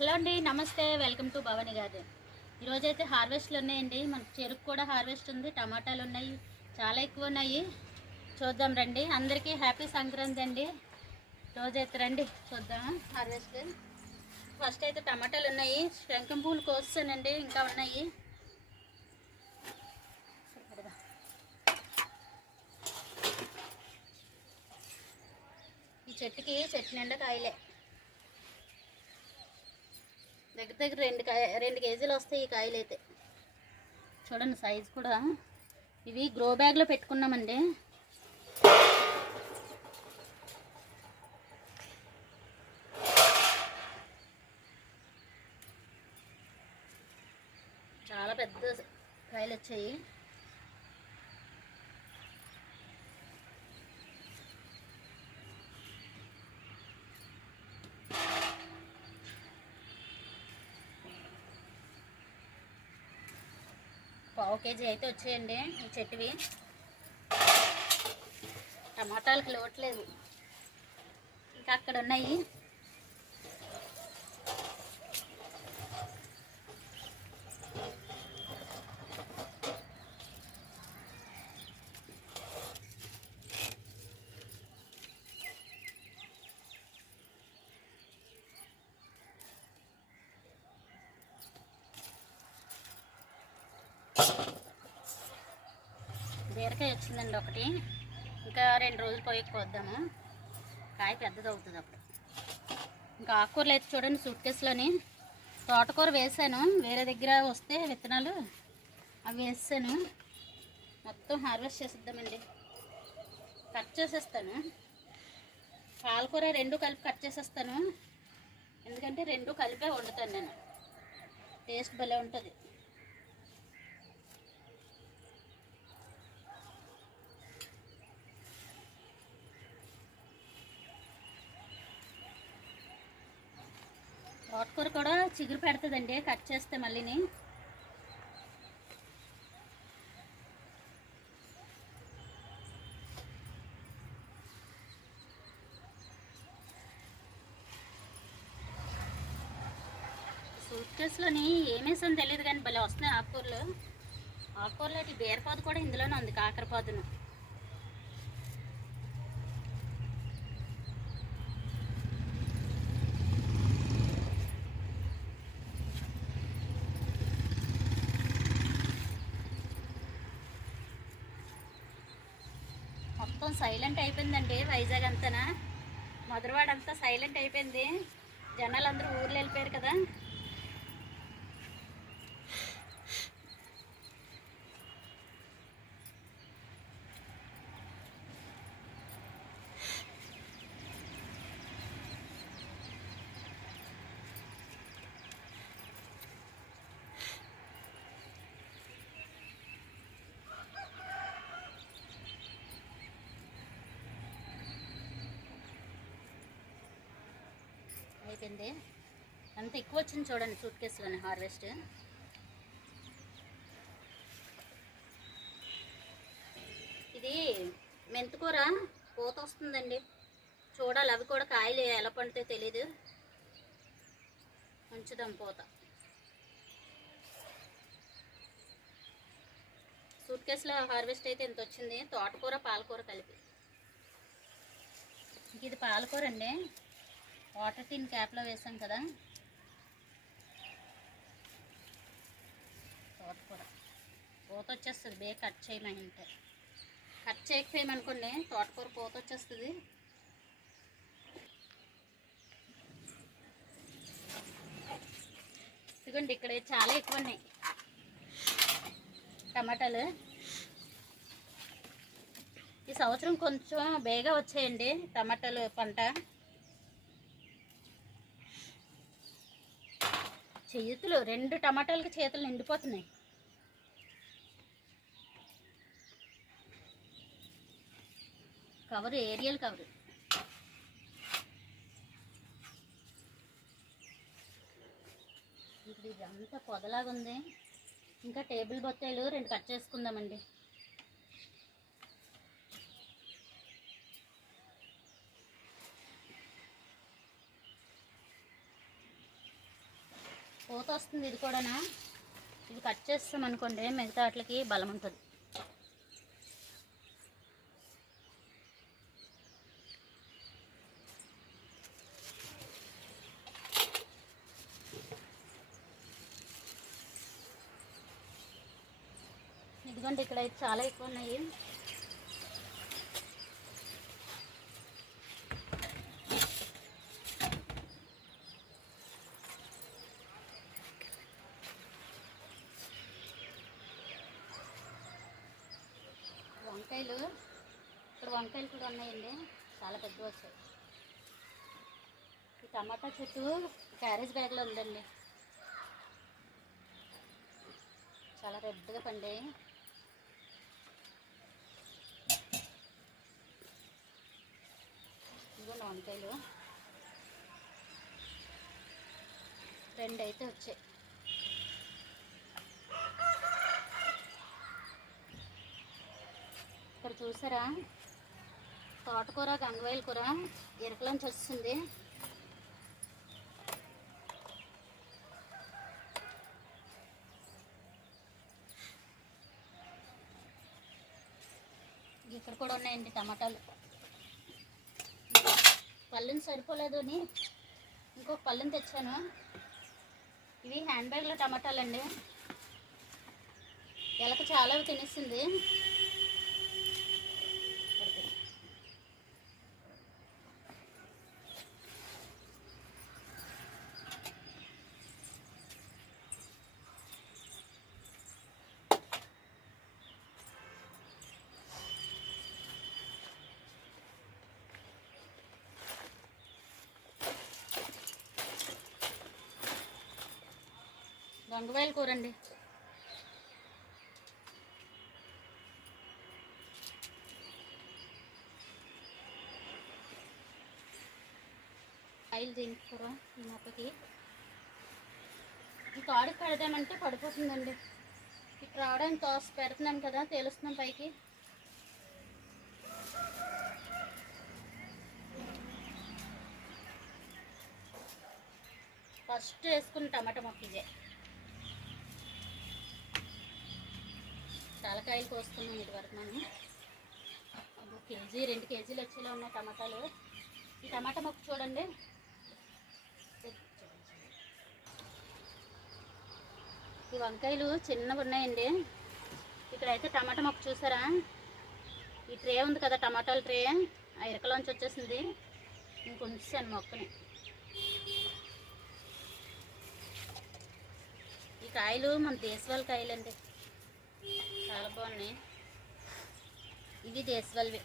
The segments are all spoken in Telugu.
హలో అండి, నమస్తే. Welcome to Bhavani garden. ఈరోజైతే హార్వెస్ట్లు ఉన్నాయండి. మనకు చెరుకు కూడా హార్వెస్ట్ ఉంది, టమాటాలు ఉన్నాయి, చాలా ఎక్కువ ఉన్నాయి. చూద్దాం రండి. అందరికీ హ్యాపీ సంక్రాంతి అండి. రోజైతే రండి చూద్దాం హార్వెస్ట్. ఫస్ట్ అయితే టమాటాలు ఉన్నాయి, శంఖం పూలు కోస్తానండి, ఇంకా ఉన్నాయి. ఈ చెట్టు నిండా కాయలే. దగ్గర దగ్గర 2 కేజీలు వస్తాయి ఈ కాయలు అయితే. చూడండి సైజు కూడా. ఇవి గ్రో బ్యాగ్లో పెట్టుకున్నామండి. చాలా పెద్ద కాయలు వచ్చాయి. పావు కేజీ అయితే వచ్చాయండి ఈ చెట్టువి. టమాటాలకు లోట్లేదు, ఇంకా అక్కడ ఉన్నాయి. బీరకాయ వచ్చిందండి ఒకటి, ఇంకా 2 రోజులు పోయి కోద్దాము. కాయ పెద్దది అవుతుంది అప్పుడు. ఇంకా ఆకుకూరలు అయితే చూడండి సూట్ కేసులోని. తోటకూర వేసాను, వేరే దగ్గర వస్తే విత్తనాలు అవి వేసాను. మొత్తం హార్వెస్ట్ చేసేద్దామండి. కట్ చేసేస్తాను. పాలకూర 2 కలిపి కట్ చేసేస్తాను, ఎందుకంటే 2 కలిపే వండుతాను నేను. టేస్ట్ భలే ఉంటుంది. తోటకూర కూడా చిగురు పెడుతుందండి కట్ చేస్తే మళ్ళీని. సూట్ కేసులోని ఏమేసాను తెలియదు కానీ భలే వస్తున్నాయి ఆకుకూరలు. ఆకుకూరలు బీరపాదు కూడా ఇందులోనే ఉంది, కాకరపాదును. మొత్తం సైలెంట్ అయిపోయిందండి వైజాగ్ అంతానా. మధురవాడ అంతా సైలెంట్ అయిపోయింది. జనాలందరూ ఊర్లో వెళ్ళిపోయారు కదా. అయిపోయింది. అంత ఎక్కువ వచ్చింది చూడండి సూట్ కేసులోనే హార్వెస్ట్. ఇది మెంతికూర పూత వస్తుందండి, చూడాలి. అవి కూడా కాయలు ఎలా పండితే తెలీదు. ఉంచుదాం పూత. సూట్ కేసులో హార్వెస్ట్ అయితే ఎంత వచ్చింది, తోటకూర పాలకూర కలిపి. ఇది పాలకూర అండి, వాటర్ టిన్ క్యాప్లో వేసాం కదా. తోటకూర పూత వచ్చేస్తుంది బే కట్ చేయమంటే. కట్ చేయకపోయామనుకోండి తోటకూర పూత వచ్చేస్తుంది. ఇదిగోండి ఇక్కడ చాలా ఎక్కువ ఉన్నాయి టమాటాలు. ఈ సంవత్సరం కొంచెం బేగా వచ్చాయండి టమాటాలు పంట. చేతులు 2 టమాటాలకి చేతులు నిండిపోతున్నాయి. Cover aerial cover. ఇప్పుడు ఇది అంతా పొదలాగా ఉంది. ఇంకా టేబుల్ బొత్తాయిలు 2 కట్ చేసుకుందామండి. పూత వస్తుంది ఇది కూడానా. ఇది కట్ చేస్తాం అనుకోండి మిగతా వాటికి బలం ఉంటుంది. ఇదిగోండి ఇక్కడ అయితే చాలా ఎక్కువ ఉన్నాయి. వంకాయలు ఇక్కడ వంకాయలు కూడా ఉన్నాయండి, చాలా పెద్దవి వచ్చాయి. ఈ టమాటా చెట్టు క్యారేజ్ బ్యాగ్లో ఉందండి, చాలా రెడ్గా పండాయి. ఇదిగోండి వంకాయలు 2 అయితే వచ్చాయి. ఇక్కడ చూసారా తోటకూర గంగవాయల కూర ఎరకలోంచి వస్తుంది. ఇక్కడ కూడా ఉన్నాయండి టమాటాలు. పళ్ళని సరిపోలేదు అని ఇంకొక పళ్ళని తెచ్చాను. ఇవి హ్యాండ్ బ్యాగ్లో టమాటాలండి, ఎలక చాలా తినేసింది. గంగవాయల కూర అండి. ఆయిల్ దీనికి కూర ఈ మొక్కకి ఈ కాడికి పెడదామంటే పడిపోతుందండి. ఇక్కడ రావడానికి కాస్ట్ పెడుతున్నాం కదా, తేలుస్తున్నాం పైకి. ఫస్ట్ వేసుకున్న టమాటా మొక్క ఇదే. చాలా కాయలు కోస్తున్నాం ఇటు వరకు మనం. 1 కేజీ 2 కేజీలు వచ్చేలా ఉన్నాయి టమాటాలు. ఈ టమాటా మొక్క చూడండి, ఈ వంకాయలు చిన్నగా ఉన్నాయండి. ఇక్కడైతే టమాటా మొక్క చూసారా, ఈ ట్రే ఉంది కదా టమాటాల ట్రే, ఆ ఇరకలోంచి వచ్చేసింది. ఇంకొంచాను మొక్కని. ఈ కాయలు మన దేశవాళీ కాయలండి, చాలా బాగున్నాయి. ఇవి దేశవాళివి.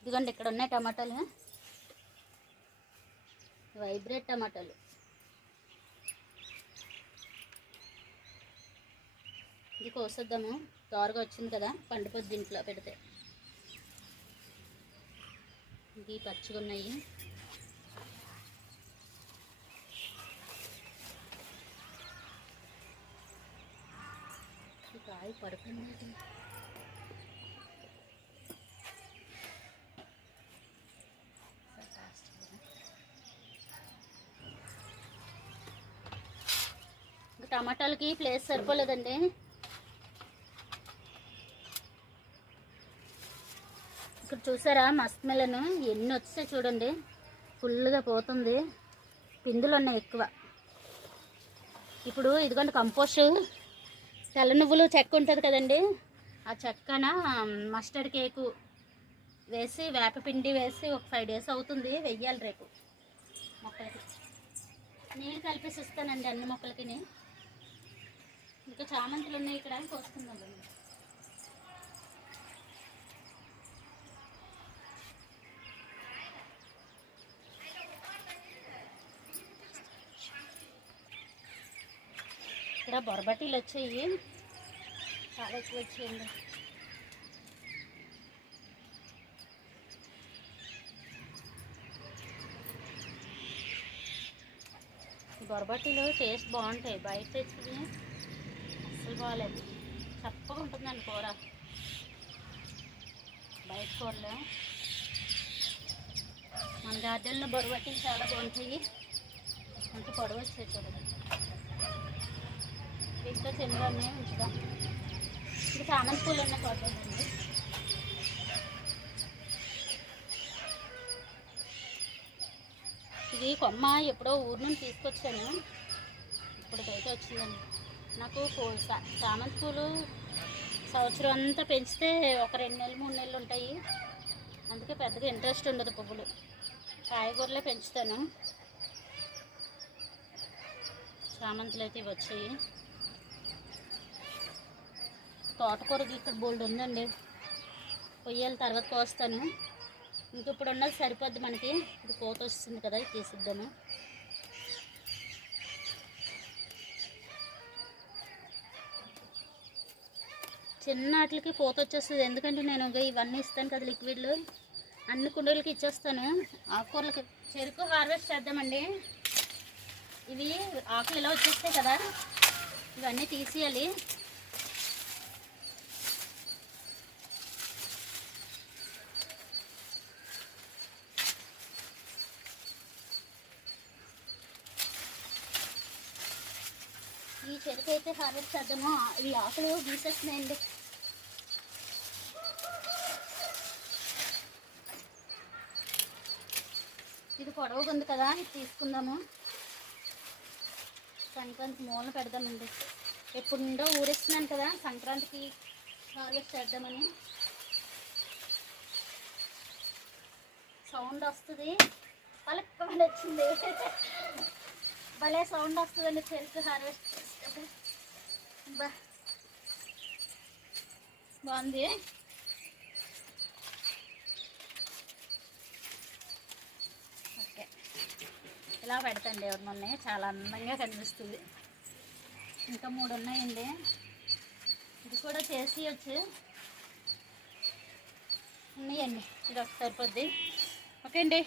ఇదిగోండి ఇక్కడ ఉన్నాయి టమాటాలు, వైబ్రేట్ టమాటాలు. ఇది కోసేద్దాము, దోరగా వచ్చింది కదా, పండిపోద్ది దీంట్లో పెడితే. ఇవి పచ్చిగా ఉన్నాయి. ఈ కాయ పడిపోయింది. టమాటాలకి ప్లేస్ సరిపోలేదండి. ఇక్కడ చూసారా మస్క్ మెలన్ ఎన్ని వచ్చాయి చూడండి, ఫుల్గా పోతుంది. పిందులు ఉన్నాయి ఎక్కువ. ఇప్పుడు ఇదిగోండి కంపోస్ట్, తెల్ల నువ్వులు చెక్క ఉంటుంది కదండి, ఆ చెక్కన మస్టర్డ్ కేకు వేసి వేపపిండి వేసి ఒక 5 days అవుతుంది, వెయ్యాలి రేపు మొక్కలకి. నీళ్ళు కలిపేసి ఇస్తానండి అన్ని మొక్కలకి. ఇంకా చామంతులు ఉన్నాయి ఇక్కడ, కోసుకుందాం. ఇక్కడ బొరబటీలు వచ్చాయి, చాలా ఎక్కువ వచ్చాయండి. బొరబటీలు టేస్ట్ బాగుంటాయి, బయట తెచ్చుకుని అస్సలు బాగాలేదు, చప్పగా ఉంటుందండి కూర. బయట వైట్ కూరలు మన గార్డెన్లో బరువట్టి చాలా బాగుంటాయి. అంటే పొడవు వచ్చాయి చూడండి. ఇంకా చిన్నగానే ఉంచుదాం. ఇది చామంతి పూలు ఉన్న కొట్టండి. ఇది కొమ్మ ఎప్పుడో ఊరు నుండి తీసుకొచ్చాను, ఇప్పటికైతే వచ్చిందండి. నాకు చామంతి పూలు సంవత్సరం అంతా పెంచితే ఒక 2 నెలలు 3 నెలలు ఉంటాయి. అందుకే పెద్దగా ఇంట్రెస్ట్ ఉండదు పువ్వులు. కాయగూరలే పెంచుతాను. చామంతులు అయితే ఇవి వచ్చాయి. తోటకూర ఇక్కడ బోల్డ్ ఉందండి, పొయ్యాలి, తర్వాత కోస్తాను. ఇంక ఇప్పుడు ఉన్నది సరిపోద్ది మనకి. ఇది కోత వస్తుంది కదా, ఇది తీసిద్దాము. చిన్న వాటికి కోత వచ్చేస్తుంది, ఎందుకంటే నేను ఇవన్నీ ఇస్తాను కదా లిక్విడ్లు, అన్ని కుండీలకి ఇచ్చేస్తాను. ఆకుకూరలకి చెరుకు హార్వెస్ట్ చేద్దామండి. ఇవి ఆకులు ఇలా వచ్చేస్తాయి కదా, ఇవన్నీ తీసేయాలి. ఈ చెరుకు అయితే హార్వెస్ట్ చేద్దాము. ఇవి ఆకులు తీసేస్తున్నాయండి. ఇది పొడవుగా ఉంది కదా, ఇది తీసుకుందాము. సంక్రాంతి మూలన పెడదామండి. ఎప్పుడు నుండో ఊరేస్తున్నాను కదా, సంక్రాంతికి హార్వెస్ట్ చేద్దామని. సౌండ్ వస్తుంది, పలకమని వచ్చింది. భలే సౌండ్ వస్తుందండి చెరుకు హార్వెస్ట్ చేసేటప్పుడు. బాగుంది. ఓకే, ఇలా పెడతాండి. ఎవరిని ఉన్నాయి, చాలా అందంగా కనిపిస్తుంది. ఇంకా 3 ఉన్నాయండి. ఇది కూడా చేసి ఉన్నాయండి. ఇది ఒక సరిపోద్ది. ఓకే అండి.